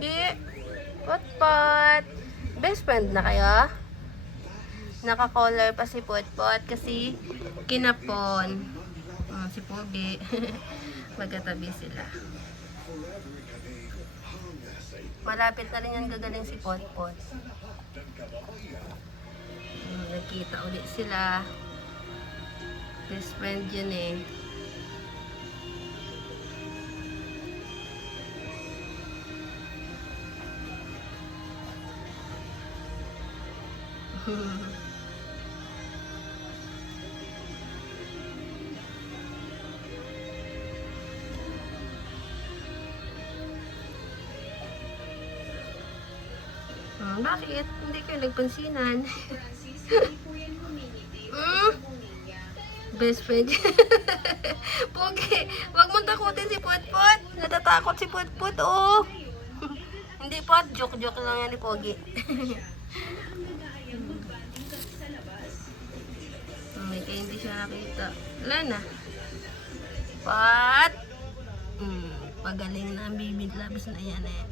Pogi. Potpot. Best friend na kayo? Naka-collar pa si Potpot kasi kinapon. Si Pogi. Magkatabi sila. Malapit na rin yan gagaling si Potpot. Nagkita ulit sila. Best friend yun eh. Bakit? Hindi kayo nagpansinan. Best friend. Pogi, wag mong takutin si Potpot. Natatakot si Potpot, oh. Hindi pot, joke-joke lang yan ni Pogi. Kaya hindi siya nakita. Wala na. Pot! Pagaling na ang bibig labis na yan eh.